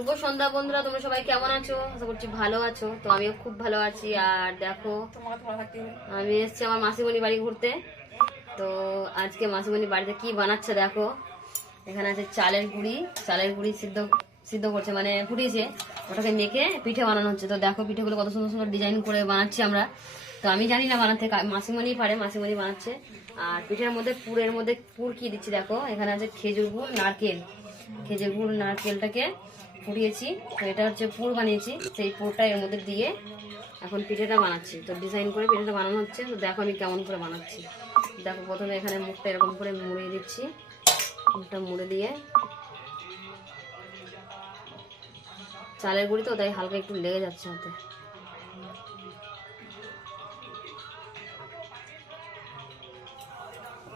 শুভ সন্ধ্যা বন্ধুরা তোমরা সবাই কেমন আছো? আশা করছি ভালো আছো। তো আমিও খুব ভালো আছি। আর দেখো আমি এসেছি আমার মাসিমণি বাড়ি ঘুরতে। তো আজকে মাসিমণি বাড়িতে কি বানাচ্ছে দেখো। এখানে আছে চালের গুঁড়ি। চালের গুঁড়ি সিদ্ধ সিদ্ধ করছে মানে ফুটিয়েছে। ওটাকে মেখে পিঠে বানানো হচ্ছে। তো দেখো পিঠেগুলো কত সুন্দর সুন্দর ডিজাইন করে বানাচ্ছি আমরা। তো আমি জানি না বানাতে মাসিমণি পারে মাসিমণি বানাচ্ছে। আর পিঠের মধ্যে পুরের মধ্যে পুর কি দিচ্ছি দেখো। এখানে আছে খেজুর গুড় নারকেল। খেজুর গুড় নারকেলটাকে ফুটিয়েছি তো এটা হচ্ছে পুর বানিয়েছি, সেই পুরটা এর মধ্যে দিয়ে এখন পিঠেটা বানাচ্ছি। তো ডিজাইন করে পিঠেটা বানানো হচ্ছে, তো দেখো আমি কেমন করে বানাচ্ছি। দেখো প্রথমে এখানে মুখটা এরকম করে মুড়িয়ে দিচ্ছি, মুখটা মুড়ে দিয়ে। চালের গুঁড়ি তো, তাই হালকা একটু লেগে যাচ্ছে হাতে।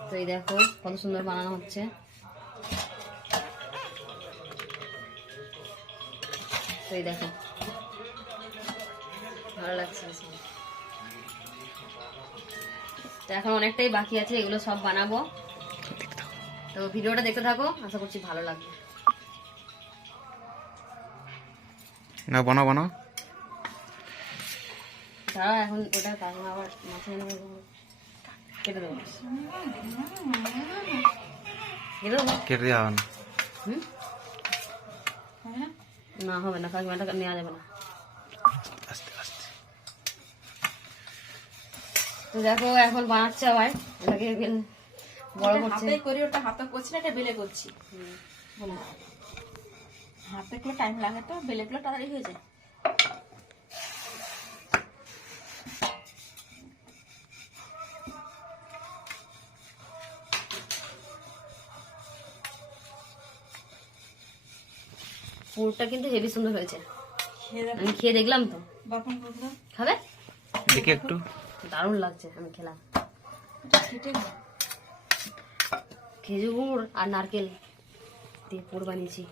তো এই দেখো কত সুন্দর বানানো হচ্ছে। এই দেখো ভালো লাগছে তো এখন অনেকটাই বাকি আছে এগুলো সব বানাবো। তো ভিডিওটা দেখতে থাকো আশা করছি ভালো লাগবে। না বানাও বানাও। তারা এখন ওটা কাকিমা আবার মাথায় নেবে। কেটে দেবো। কেটে দেবো কেটে দেওয়া না। হুম? না? হবে না কাকিমাটা নেওয়া যাবে না। আস্তে আস্তে। তো দেখো এখন বানাচ্ছে আবার এটাকে বড় করছে। হাতে করি ওটা হাতে করছি না এটা বেলে করছি। হুম। হাতে গুলো টাইম লাগে তো বেলে গুলো তাড়াতাড়ি হয়ে যায়। পুরটা কিন্তু হেভি সুন্দর হয়েছে। আমি খেয়ে দেখলাম তো। বাপন খাবে? দেখি একটু। দারুণ লাগছে আমি খেলাম। খেজুর গুড় আর নারকেল দিয়ে পুর বানিয়েছি।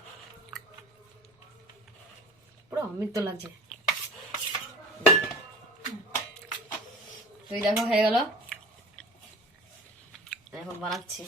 পুরো অমৃত লাগছে। তুই দেখো হয়ে গেল। এখন বানাচ্ছি।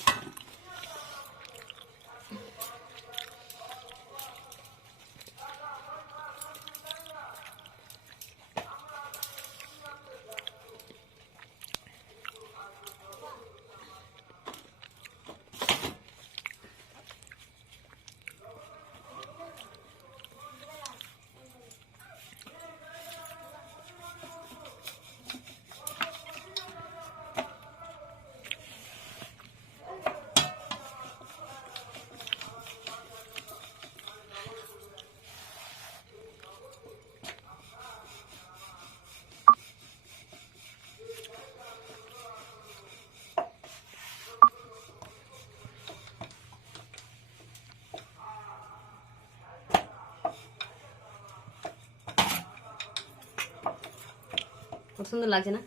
কত সুন্দর লাগছে না।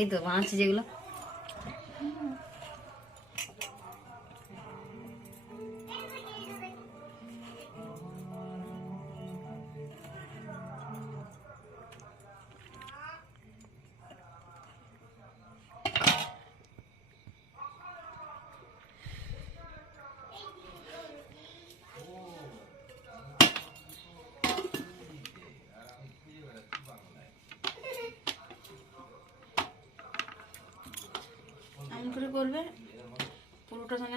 এই তো বানাচ্ছি যেগুলো। এমন করে করবে পুরোটা যেন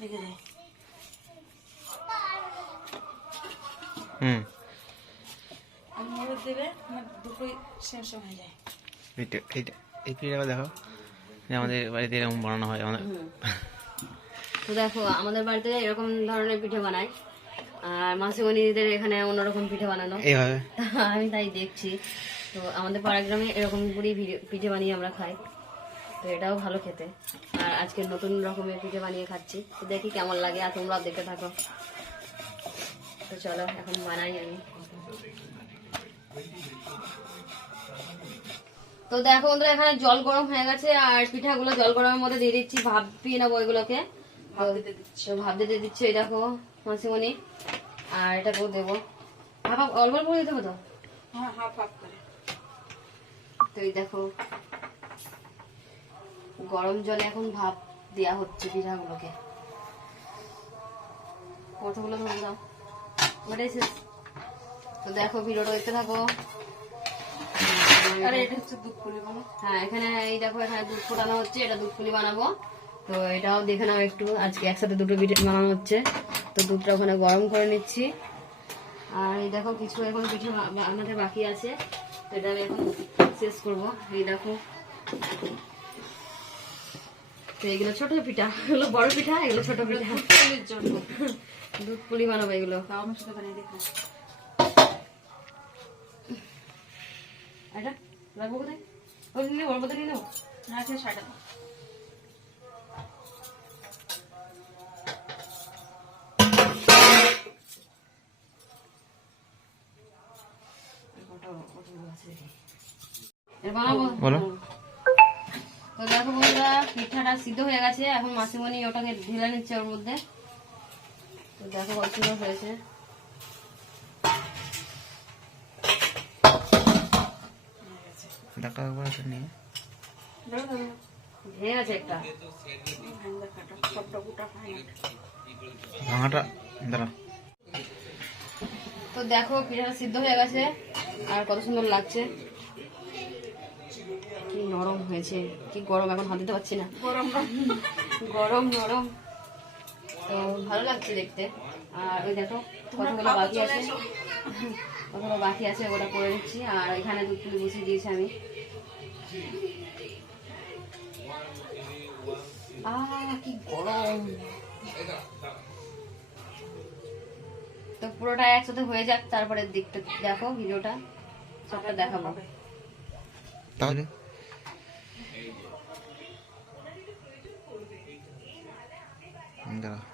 লেগে যায় হুম। দেবে আমার দুটোই সেম সেম হয়ে যায়। এইটা এইটা এই পিঠাটা দেখো আমাদের বাড়িতে এরকম বানানো হয় আমাদের। তো দেখো আমাদের বাড়িতে এরকম ধরনের পিঠে বানাই আর মাসিমণিদের এখানে অন্যরকম পিঠে বানানো। আমি তাই দেখছি। তো আমাদের পাড়া গ্রামে এরকম করে পিঠে বানিয়ে আমরা খাই। তো এটাও ভালো খেতে। আর আজকে নতুন রকমের পিঠে বানিয়ে খাচ্ছি। তো দেখি কেমন লাগে আর তোমরাও দেখতে থাকো। তো চলো এখন বানাই আমি। তো দেখো বন্ধুরা এখানে জল গরম হয়ে গেছে আর পিঠাগুলো জল গরমের মধ্যে দিয়ে দিচ্ছি ভাপিয়ে নেব ওইগুলোকে ভাব দিতে দিচ্ছি। এই দেখো মাসিমণি। আর এটাকেও দেবো। হাফ অল্প অল্প করে দিতে হবে তো? হ্যাঁ হাফ হাফ করে। তো এই দেখো গরম জলে এখন ভাপ দেয়া হচ্ছে পিঠাগুলোকে। কতগুলো ধরে দাও? ওটাই শেষ। তো দেখো ভিডিওটা দেখতে থাকো। আরে এটা হচ্ছে দুধ পুলি বলো হ্যাঁ এখানে এই দেখো এখানে দুধ ফোটানো হচ্ছে এটা দুধ পুলি বানাবো। তো এটাও দেখে নাও একটু আজকে একসাথে দুটো পিঠে বানানো হচ্ছে। তো দুধটা ওখানে গরম করে নিচ্ছি। আর এই দেখো কিছু এখন পিঠে বানাতে বাকি আছে। তো এটা আমি এখন শেষ করব। এই দেখো। তো এগুলো ছোট পিঠা এগুলো বড় পিঠা এগুলো ছোট পিঠা। দুধ পুলি বানাবো এগুলো। আমার সাথে বানিয়ে দেখো। এটা রাখব কোথায়? ওই নিলে ওর মধ্যে নিয়ে নেব না সাইডে বানাবো? বলো। দেখো বন্ধুরা পিঠাটা সিদ্ধ হয়ে গেছে। এখন মাসিমণি ওটাকে ঢেলে নিচ্ছে ওর মধ্যে। তো দেখো কত হয়েছে। দেখা একবার এটা নিয়ে। একটা। ভাঙাটা দাঁড়া। তো দেখো পিঠাটা সিদ্ধ হয়ে গেছে। আর কত সুন্দর লাগছে। হয়েছে। কি গরম এখন হাত দিতে পারছি না। গরম। গরম নরম তো ভালো লাগছে দেখতে। আর ওই দেখো কতগুলো বাকি আছে। কতগুলো বাকি আছে ওটা করে নিচ্ছি। আর এখানে দুধ পুলি বসিয়ে দিয়েছি আমি। আহ কি গরম। তো পুরোটা একসাথে হয়ে যাক তারপরে দেখতে দেখো ভিডিওটা। সবটা দেখাবো। তাহলে? দাঁড়া